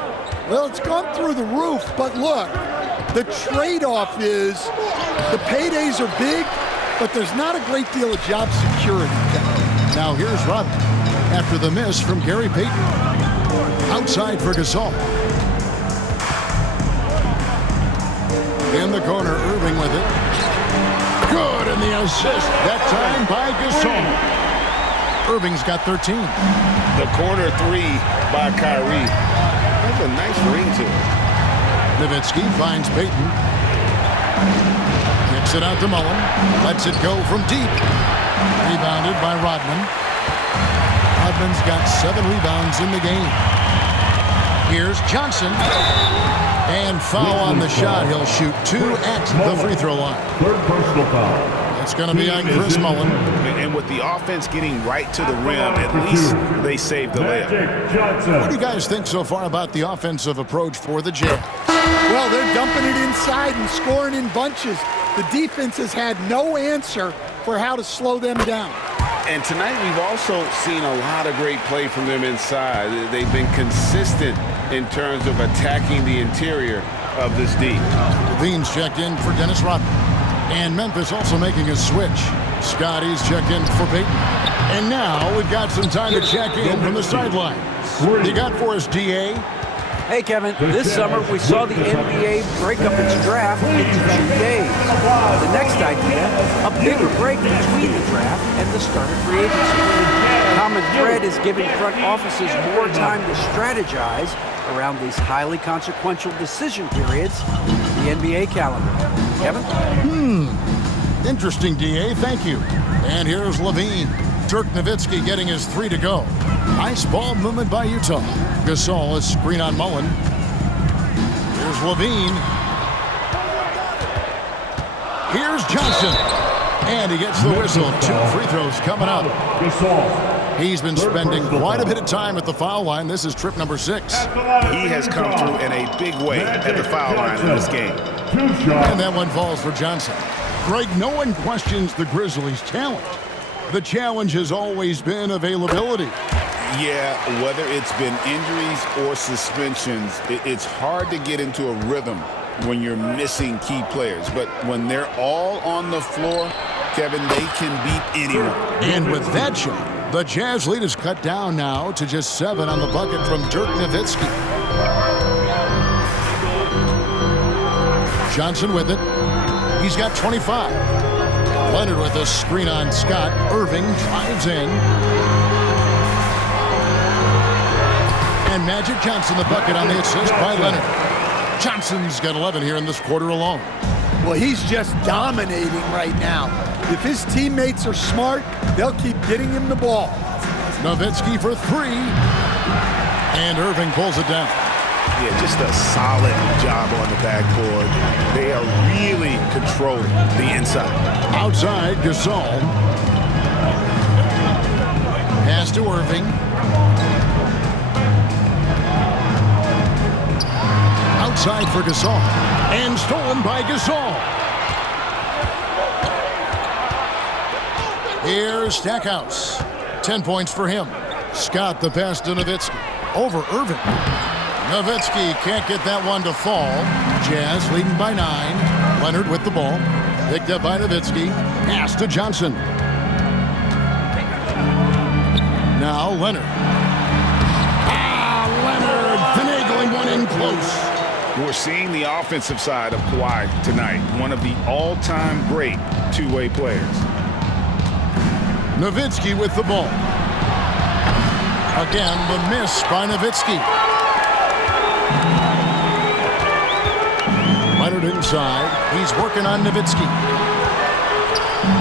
Well, it's gone through the roof, but look, the trade-off is the paydays are big, but there's not a great deal of job security. Now here's Rodman after the miss from Gary Payton. Outside for Gasol. In the corner, Irving with it. Good, and the assist, that time by Gasol. Irving's got 13. The corner 3 by Kyrie. That's a nice ring to it. Nowitzki finds Payton. Kicks it out to Mullen. Lets it go from deep. Rebounded by Rodman. Rodman's got 7 rebounds in the game. Here's Johnson. And foul on the shot. He'll shoot 2 at the free throw line. Third personal foul. It's going to be on Chris Mullen. And with the offense getting right to the rim, at least they saved the layup. What do you guys think so far about the offensive approach for the Jazz? Well, they're dumping it inside and scoring in bunches. The defense has had no answer for how to slow them down. And tonight we've also seen a lot of great play from them inside. They've been consistent in terms of attacking the interior of this D. Levine's checked in for Dennis Rodman. And Memphis also making a switch. Scotty's checked in for Payton. And now we've got some time to check in from the sidelines. What do you got for us, DA? Hey, Kevin, this summer we saw the NBA break up its draft into 2 days. The next idea, a bigger break between the draft and the start of free agency. Common thread is giving front offices more time to strategize around these highly consequential decision periods in the NBA calendar. Kevin? Interesting, DA. Thank you. And here's Levine. Dirk Nowitzki getting his 3 to go. Nice ball movement by Utah. Gasol is screen on Mullen. Here's Levine. Here's Johnson. And he gets the whistle. 2 free throws coming up. He's been spending quite a bit of time at the foul line. This is trip number 6. He has come through in a big way at the foul line in this game. And that one falls for Johnson. Greg, no one questions the Grizzlies' talent. The challenge has always been availability. Yeah, whether it's been injuries or suspensions, it's hard to get into a rhythm when you're missing key players. But when they're all on the floor, Kevin, they can beat anyone. And with that shot, the Jazz lead is cut down now to just 7 on the bucket from Dirk Nowitzki. Johnson with it. He's got 25. Leonard with a screen on Scott. Irving drives in. And Magic Johnson the bucket on the assist by Leonard. Johnson's got 11 here in this quarter alone. Well, he's just dominating right now. If his teammates are smart, they'll keep getting him the ball. Nowitzki for 3. And Irving pulls it down. Yeah, just a solid job on the backboard. They are really controlling the inside. Outside, Gasol. Pass to Irving. Outside for Gasol. And stolen by Gasol. Here's Stackhouse. 10 points for him. Scott the pass to Nowitzki. Over Irving. Nowitzki can't get that one to fall. Jazz leading by 9. Leonard with the ball. Picked up by Nowitzki. Pass to Johnson. Now Leonard. Leonard finagling one in close. We're seeing the offensive side of Kawhi tonight. One of the all-time great two-way players. Nowitzki with the ball. Again, the miss by Nowitzki. Leonard inside. He's working on Nowitzki.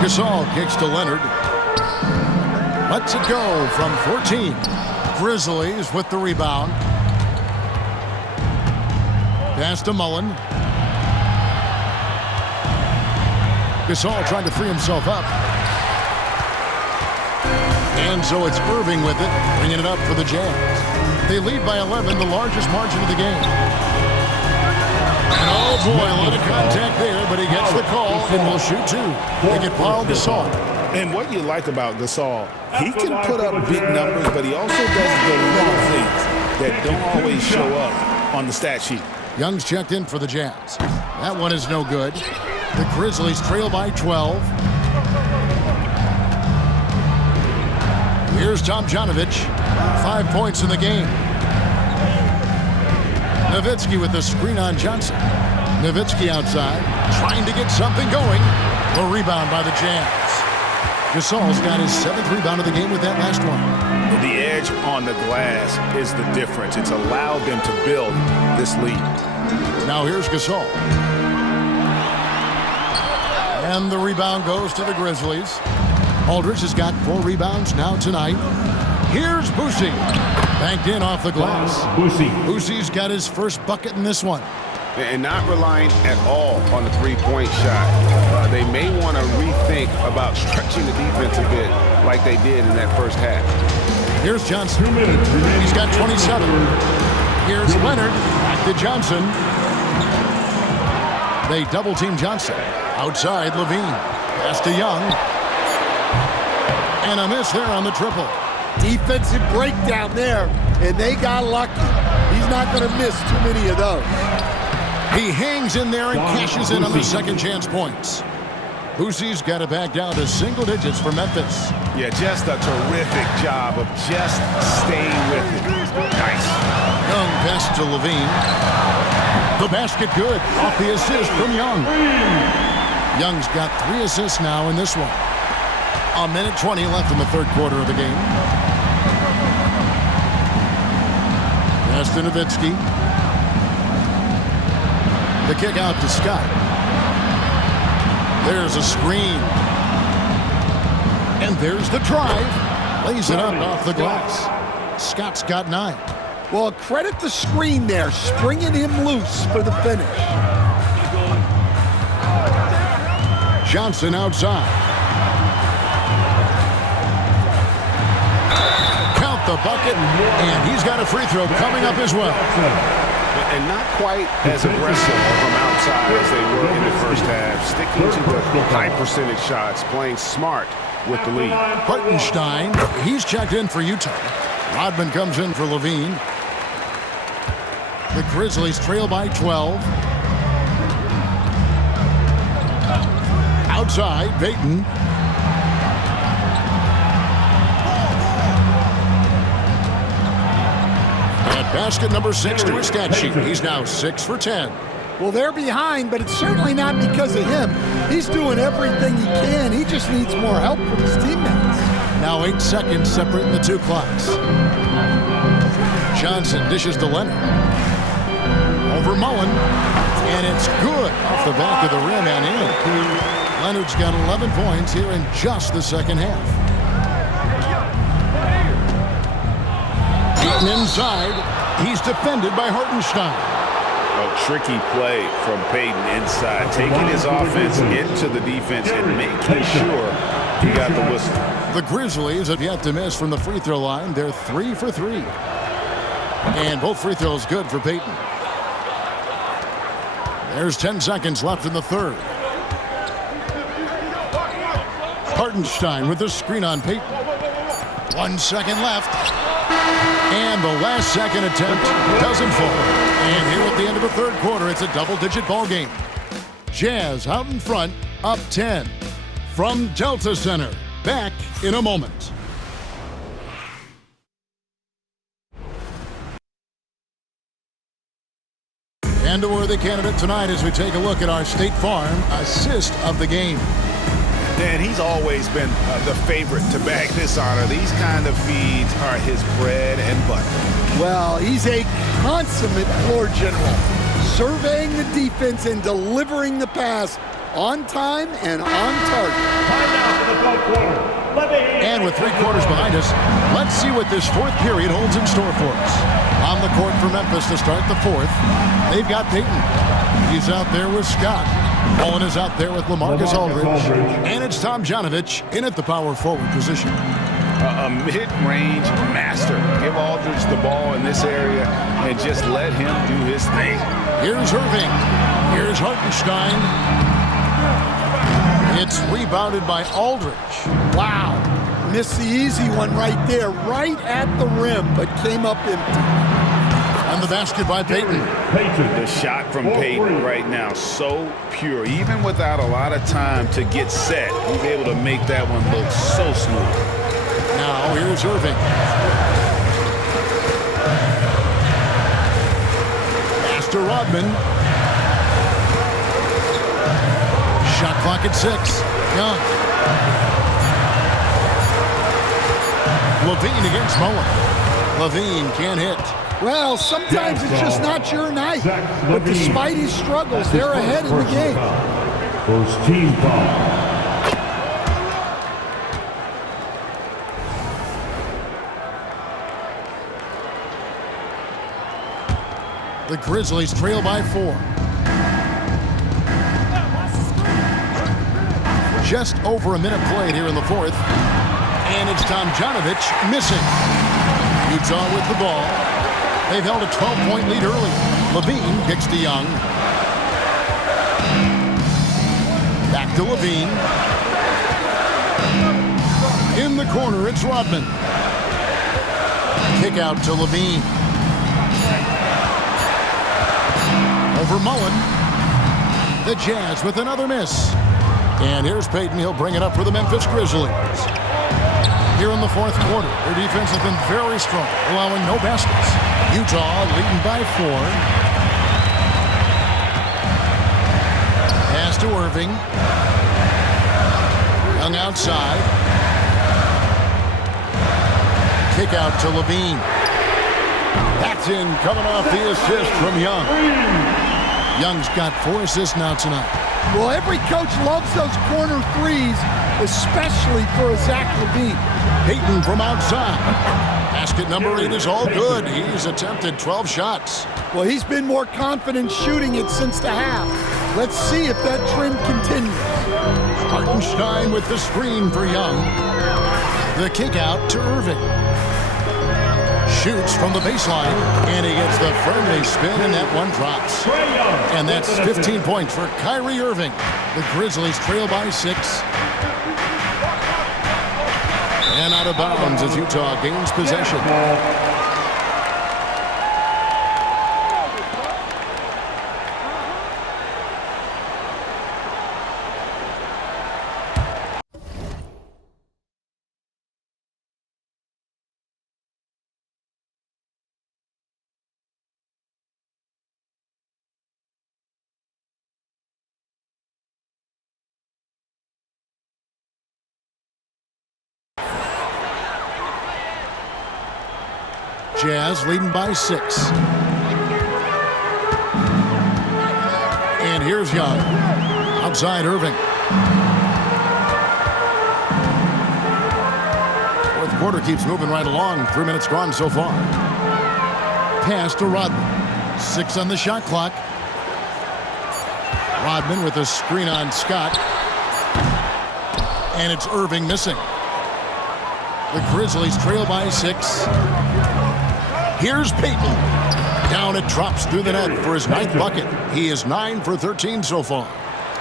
Gasol kicks to Leonard. Lets it go from 14. Grizzlies with the rebound. Pass to Mullen. Gasol trying to free himself up. And so it's Irving with it, bringing it up for the Jazz. They lead by 11, the largest margin of the game. And oh boy, a lot of contact there, but he gets the call and will shoot 2. They get Paul Gasol. And what you like about Gasol, he can put up big numbers, but he also does the little things that don't always show up on the stat sheet. Young's checked in for the Jazz. That one is no good. The Grizzlies trail by 12. Here's Tomjanovich. 5 points in the game. Nowitzki with the screen on Johnson. Nowitzki outside, trying to get something going. The rebound by the Jazz. Gasol's got his 7th rebound of the game with that last one. The edge on the glass is the difference. It's allowed them to build this lead. Now here's Gasol. And the rebound goes to the Grizzlies. Aldridge has got 4 rebounds now tonight. Here's Boosie. Banked in off the glass. Boosie's got his first bucket in this one. And not relying at all on the three-point shot. They may want to rethink about stretching the defense a bit like they did in that first half. Here's Johnson. He's got 27. Here's Leonard. Back to Johnson. They double-team Johnson. Outside, Levine. Pass to Young. And a miss there on the triple. Defensive breakdown there, and they got lucky. He's not going to miss too many of those. He hangs in there and cashes in on the second chance points. Boosie's got it back down to single digits for Memphis. Yeah, just a terrific job of just staying with it. Nice. Young pass to Levine. The basket good. Off the assist from Young. Young's got 3 assists now in this one. 1:20 left in the third quarter of the game. Pass to Nowitzki. The kick out to Scott. There's a screen. And there's the drive. Lays it up off the glass. Scott's got 9. Well, credit the screen there, springing him loose for the finish. Johnson outside. Count the bucket, and he's got a free throw coming up as well. And not quite as aggressive from outside as they were in the first half. Sticking to the high percentage shots, playing smart with the lead. Hartenstein, he's checked in for Utah. Rodman comes in for Levine. The Grizzlies trail by 12. Outside, Payton. At basket number 6 to his stat sheet. He's now 6 for 10. Well, they're behind, but it's certainly not because of him. He's doing everything he can. He just needs more help from his teammates. Now 8 seconds separating the 2 clocks. Johnson dishes to Leonard. Over Mullen. And it's good off the back of the rim and in. Leonard's got 11 points here in just the second half. Beaten inside. He's defended by Hartenstein. A tricky play from Payton inside, taking his offense into the defense and making sure he got the whistle. The Grizzlies have yet to miss from the free throw line. They're 3 for 3. And both free throws good for Payton. There's 10 seconds left in the third. Hartenstein with the screen on Payton. 1 second left. And the last second attempt doesn't fall. And here at the end of the third quarter, it's a double-digit ball game. Jazz out in front, up 10. From Delta Center, back in a moment. And a worthy candidate tonight as we take a look at our State Farm assist of the game. Dan, he's always been the favorite to bag this honor. These kind of feeds are his bread and butter. Well, he's a consummate floor general, surveying the defense and delivering the pass on time and on target. And with 3 quarters behind us, let's see what this fourth period holds in store for us. On the court for Memphis to start the fourth, they've got Payton. He's out there with Scott. Mullen is out there with LaMarcus Aldridge. And it's Tom Janovich in at the power forward position. A mid-range master. Give Aldridge the ball in this area and just let him do his thing. Here's Irving. Here's Hartenstein. It's rebounded by Aldridge. Wow. Missed the easy one right there, right at the rim, but came up empty. And the basket by Payton. The shot from Payton right now, so pure. Even without a lot of time to get set, he's able to make that one look so smooth. Now here's Irving. Pass to Rodman. Shot clock at 6. Young. Levine against Mullen. Levine can't hit. Well, sometimes it's just not your night. But despite his struggles, they're ahead in the game. First team foul. The Grizzlies trail by 4. Just over a minute played here in the fourth. And it's Tom Janovich missing. Utah with the ball. They've held a 12-point lead early. Levine kicks to Young. Back to Levine. In the corner, it's Rodman. Kick out to Levine. Over Mullen. The Jazz with another miss. And here's Payton. He'll bring it up for the Memphis Grizzlies. Here in the fourth quarter, their defense has been very strong, allowing no baskets. Utah leading by 4. Pass to Irving. Young outside. Kick out to Levine. That's in, coming off the assist from Young. Young's got 4 assists now tonight. Well, every coach loves those corner threes, especially for a Zach LaVine. Payton from outside. Basket number 8 is all good. He's attempted 12 shots. Well, he's been more confident shooting it since the half. Let's see if that trend continues. Hartenstein with the screen for Young. The kick out to Irving. Shoots from the baseline, and he gets the friendly spin, and that one drops. And that's 15 points for Kyrie Irving. The Grizzlies trail by 6. And out of bounds as Utah gains possession. Jazz leading by 6. And here's Young. Outside Irving. Fourth quarter keeps moving right along. 3 minutes gone so far. Pass to Rodman. 6 on the shot clock. Rodman with a screen on Scott. And it's Irving missing. The Grizzlies trail by 6. Here's Payton. Down it drops through the net for his 9th bucket. He is 9 for 13 so far.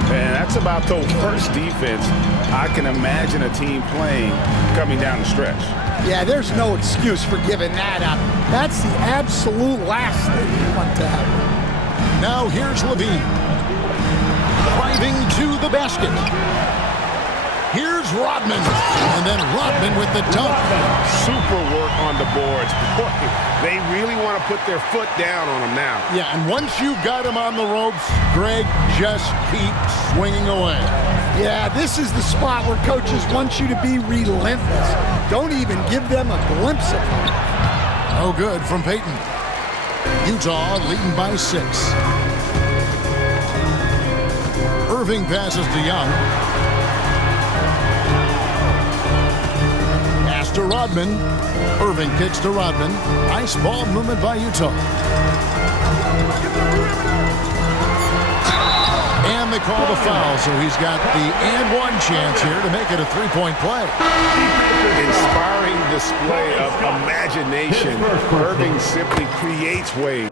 Man, that's about the worst defense I can imagine a team playing coming down the stretch. Yeah, there's no excuse for giving that up. That's the absolute last thing you want to happen. Now here's Levine. Driving to the basket. Here's Rodman. And then Rodman with the dunk. Super work on the boards. Boy, they really want to put their foot down on them now. Yeah, and once you've got him on the ropes, Greg, just keep swinging away. Yeah, this is the spot where coaches want you to be relentless. Don't even give them a glimpse of it. Oh, good from Peyton. Utah leading by 6. Irving passes to Young. Pass to Rodman. Irving kicks to Rodman. Nice ball movement by Utah. And they call the foul, so he's got the and one chance here to make it a three-point play. Inspiring display of imagination. Irving simply creates waves.